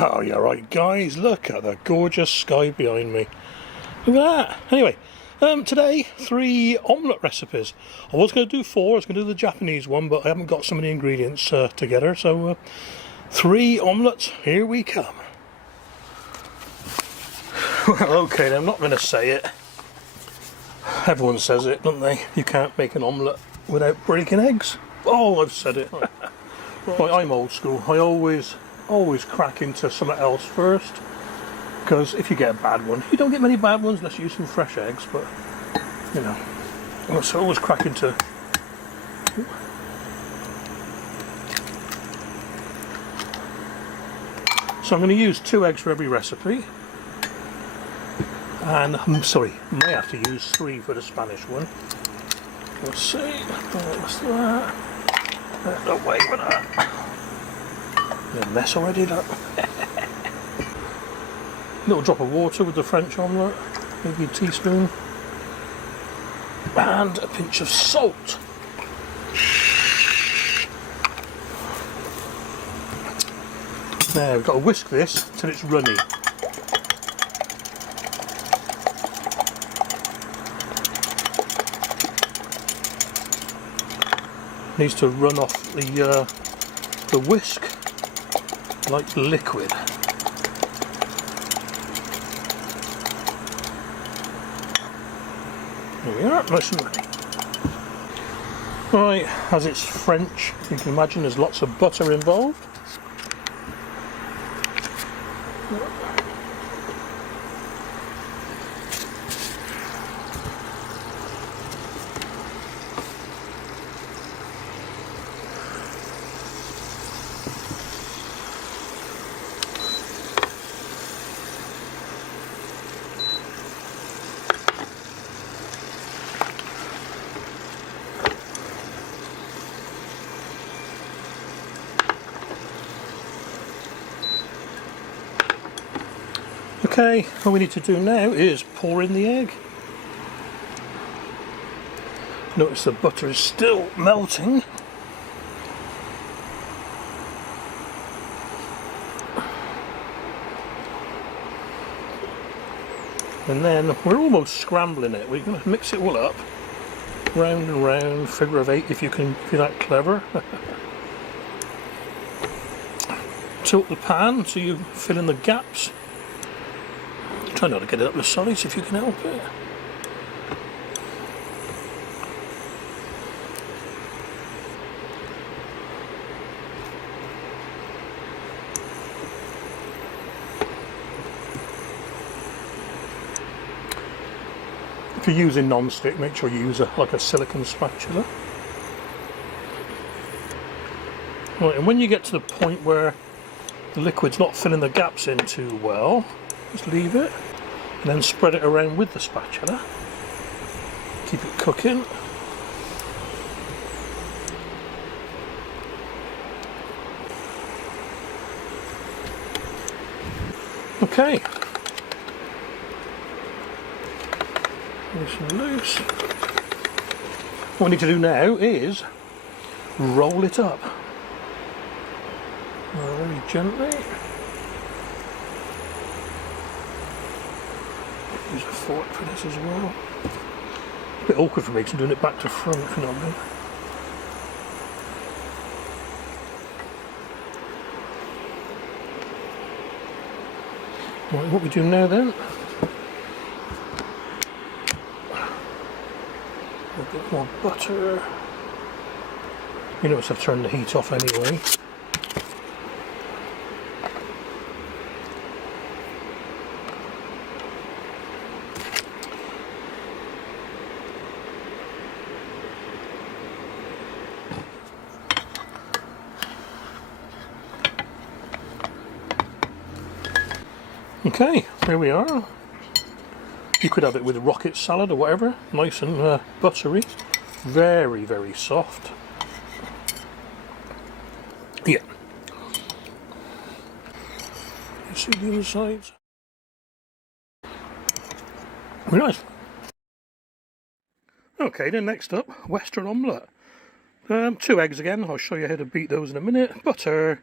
Oh, yeah, right, guys, look at the gorgeous sky behind me. Look at that. Anyway, today, 3 omelette recipes. I was going to do 4, I was going to do the Japanese one, but I haven't got so many ingredients together, so 3 omelettes, here we come. Well, okay, then, I'm not going to say it. Everyone says it, don't they? You can't make an omelette without breaking eggs. Oh, I've said it. Right, I'm old school. I always crack into something else first, because if you get a bad one, you don't get many bad ones unless you use some fresh eggs, but you know, so I always crack into. So I'm going to use 2 eggs for every recipe, and I'm sorry, may have to use 3 for the Spanish one. Let's see, what's that? Don't wait for that. A mess already, look. Little drop of water with the French omelette, maybe a teaspoon, and a pinch of salt. Now we've got to whisk this till it's runny. Needs to run off the whisk like liquid. There we are, nice and ready. Right, as it's French, you can imagine there's lots of butter involved. Okay, all we need to do now is pour in the egg. Notice the butter is still melting. And then we're almost scrambling it. We're going to mix it all up, round and round, figure of 8 if you're that clever. Tilt the pan so you fill in the gaps. Try not to get it up the sides if you can help it. If you're using non-stick, make sure you use like a silicone spatula. Right, and when you get to the point where the liquid's not filling the gaps in too well, just leave it and then spread it around with the spatula. Keep it cooking. Okay. Nice and loose. What we need to do now is roll it up. Very gently. Use a fork for this as well. A bit awkward for me because I'm doing it back to front, if you know what I mean. Right, what we do now then, a bit more butter. You notice I've turned the heat off anyway. Okay, there we are. You could have it with a rocket salad or whatever, nice and buttery, very, very soft. Yeah. You see the other sides? Very nice. Okay, then next up, Western omelette. 2 eggs again, I'll show you how to beat those in a minute. Butter,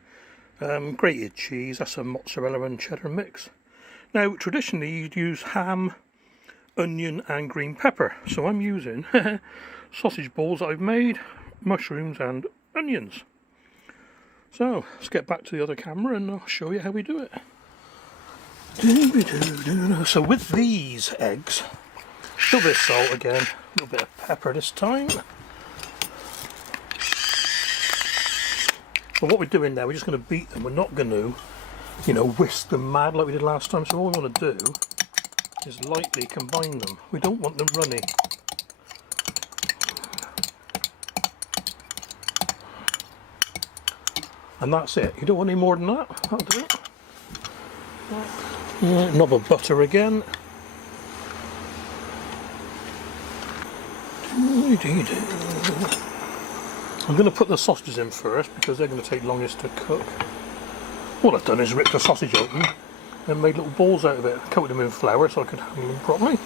Grated cheese, that's a mozzarella and cheddar mix. Now traditionally you'd use ham, onion and green pepper, so I'm using sausage balls that I've made, mushrooms and onions. So let's get back to the other camera and I'll show you how we do it. So with these eggs, a little bit of salt again, a little bit of pepper this time. So what we're doing now, we're just going to beat them. We're not going to, whisk them mad like we did last time. So all we want to do is lightly combine them. We don't want them runny. And that's it. You don't want any more than that. That'll do it. Knob of butter again. I'm going to put the sausages in first because they're going to take longest to cook. What I've done is ripped the sausage open and made little balls out of it. Coated them in flour so I could handle them properly.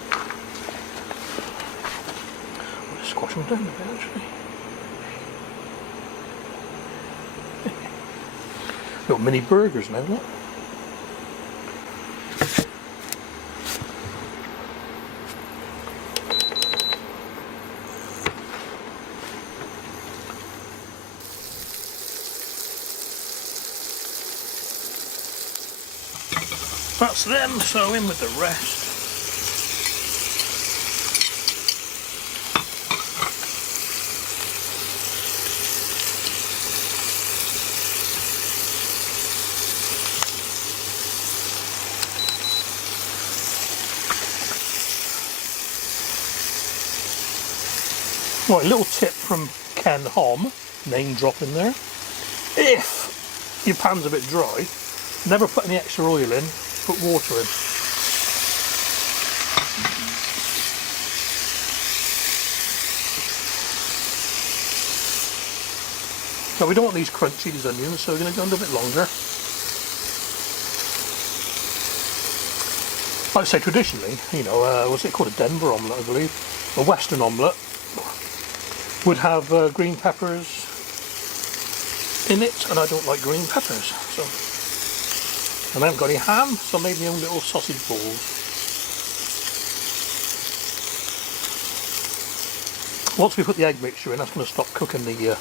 I'll squash them down a bit actually. Little mini burgers now, look. That's them, so in with the rest. Right, a little tip from Ken Hom, name drop in there. If your pan's a bit dry, never put any extra oil in. Put water in. Now we don't want these crunchy, these onions, so we're going to go a little bit longer. Like I say, traditionally, what's it called, a Denver omelette, I believe, a Western omelette, would have green peppers in it, and I don't like green peppers, so. And I haven't got any ham, so I made my own little sausage balls. Once we put the egg mixture in, that's going to stop cooking the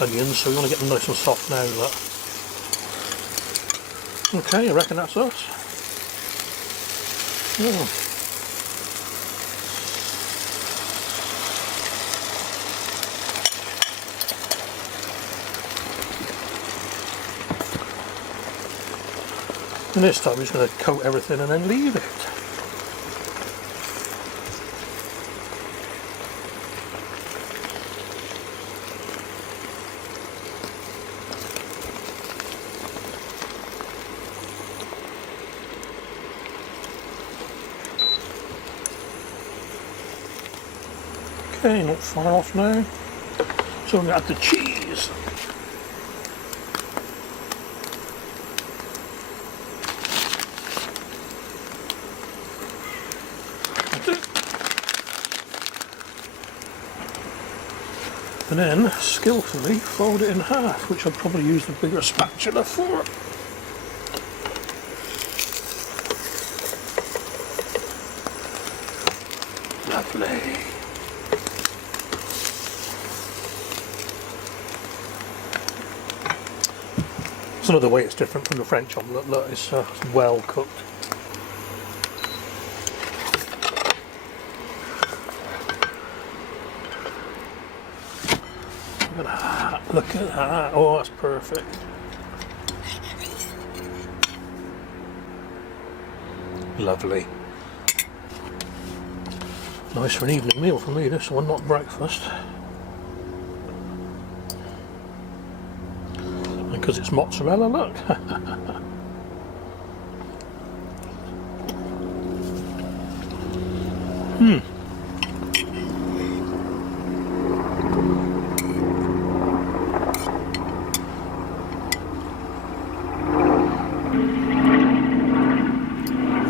onions, so we want to get them nice and soft now. Okay, I reckon that's us. Oh. And this time I'm just going to coat everything and then leave it. Okay, not far off now. So I'm going to add the cheese. And then skillfully fold it in half, which I'll probably use the bigger spatula for. Lovely. It's another way it's different from the French omelette. Look, it's well cooked. Look at that, look at that, oh that's perfect. Lovely. Nice for an evening meal for me, this one, not breakfast. Because it's mozzarella, look.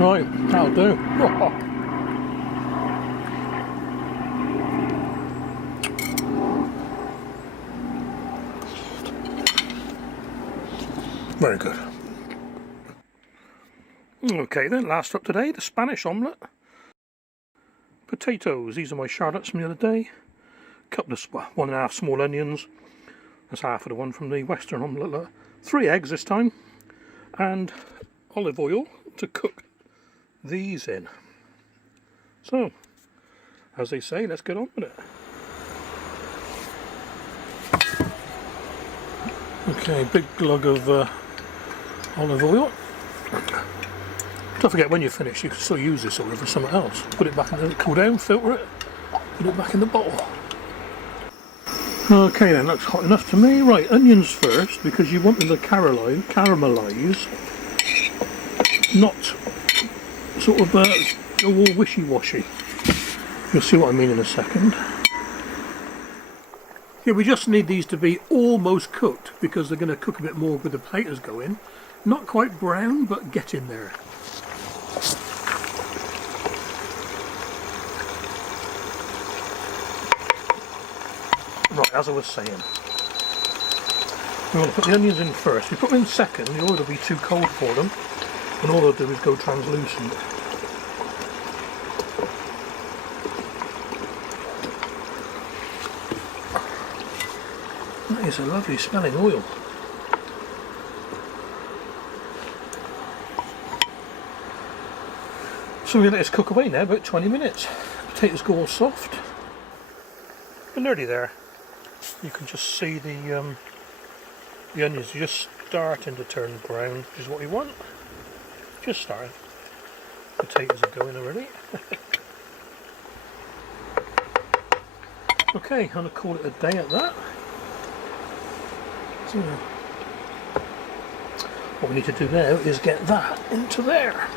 Right, that'll do. Very good. Okay then, last up today, the Spanish omelette. Potatoes, these are my shallots from the other day. Couple of 1.5 small onions. That's half of the one from the Western omelette. 3 eggs this time. And olive oil to cook these in. So, as they say, let's get on with it. Okay, big glug of olive oil. Don't forget, when you finish, you can still use this oil for something else. Put it back in the, cool down, filter it, put it back in the bottle. Okay then, that's hot enough to me. Right, onions first, because you want them to caramelise, not sort of go all wishy-washy. You'll see what I mean in a second. Yeah, we just need these to be almost cooked, because they're going to cook a bit more with the potatoes going. Not quite brown, but get in there. Right, as I was saying, we want to put the onions in first. If we put them in second, the oil will be too cold for them, and all they'll do is go translucent. That is a lovely smelling oil. So we're going to let this cook away now, about 20 minutes. Potatoes go all soft. We're nearly there. You can just see the onions are just starting to turn brown, which is what we want. Just starting. Potatoes are going already. Okay, I'm going to call it a day at that. So, what we need to do now is get that into there.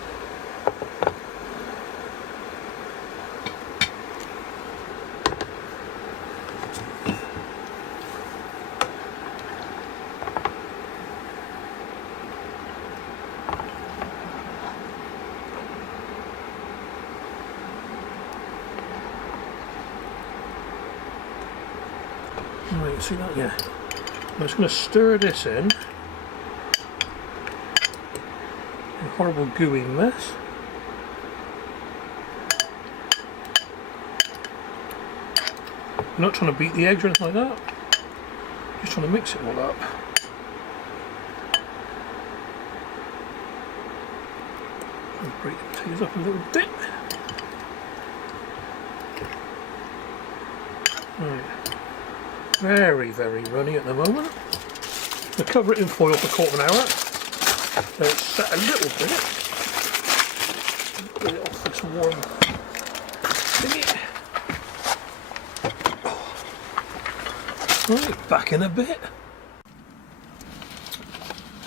Right, see that? Yeah. I'm just going to stir this in. A horrible gooey mess. I'm not trying to beat the eggs or anything like that. Just trying to mix it all up. I'll break the potatoes up a little bit. Right. Very, very runny at the moment. I'll cover it in foil for a quarter of an hour. Let it set a little bit. Get it off this warm thingy. Right, back in a bit.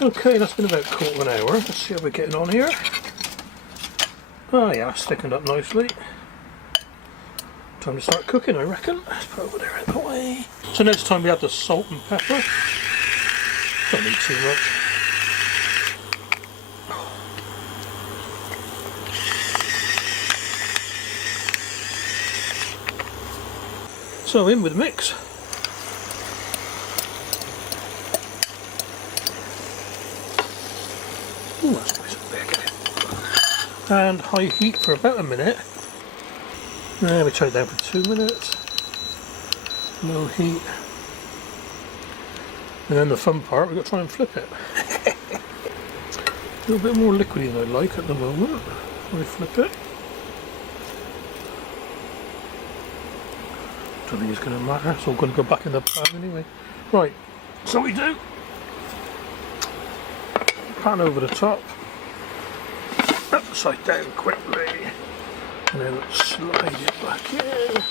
Okay, that's been about a quarter of an hour. Let's see how we're getting on here. Oh yeah, it's thickened up nicely. Time to start cooking, I reckon. Let's put it over there out of the way. So next time we add the salt and pepper. Don't need too much. So in with the mix. Ooh, that's nice and big. And high heat for about a minute. There, we turn it down for 2 minutes. Low heat. And then the fun part, we've got to try and flip it. A little bit more liquidy than I like at the moment. When we flip it. Don't think it's going to matter, it's all going to go back in the pan anyway. Right, so we do. Pan over the top. Upside down quickly. And then slide it back in.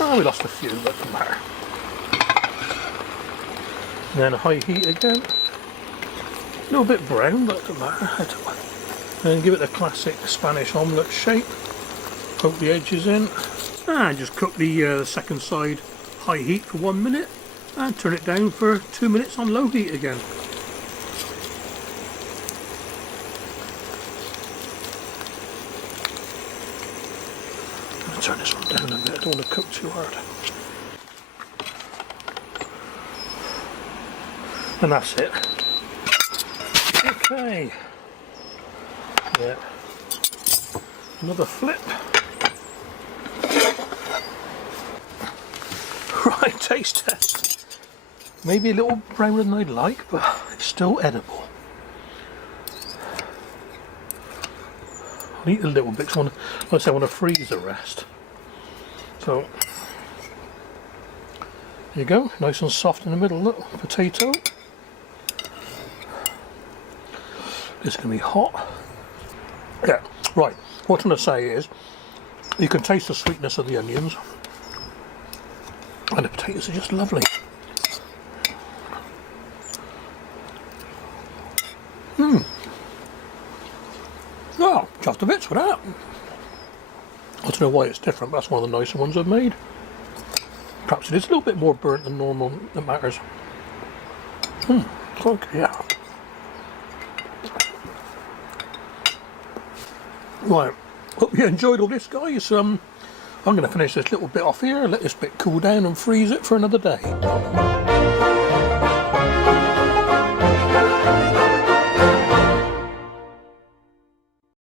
Oh, we lost a few, but doesn't matter. And then high heat again. A little bit brown, but doesn't matter. And give it the classic Spanish omelette shape. Poke the edges in. And just cook the second side high heat for 1 minute. And turn it down for 2 minutes on low heat again. Turn this one down a bit, I don't want to cook too hard. And that's it. Okay. Yeah. Another flip. Right, taste test. Maybe a little browner than I'd like, but it's still edible. I'll eat a little bit because like I say, I want to freeze the rest. So, there you go, nice and soft in the middle, look, potato. It's going to be hot. Yeah, right, what I'm going to say is, you can taste the sweetness of the onions. And the potatoes are just lovely. Oh, just a bits for that. I don't know why it's different, but that's one of the nicer ones I've made. Perhaps it is a little bit more burnt than normal, that matters. Okay, yeah. Right, hope you enjoyed all this, guys. I'm going to finish this little bit off here, let this bit cool down and freeze it for another day.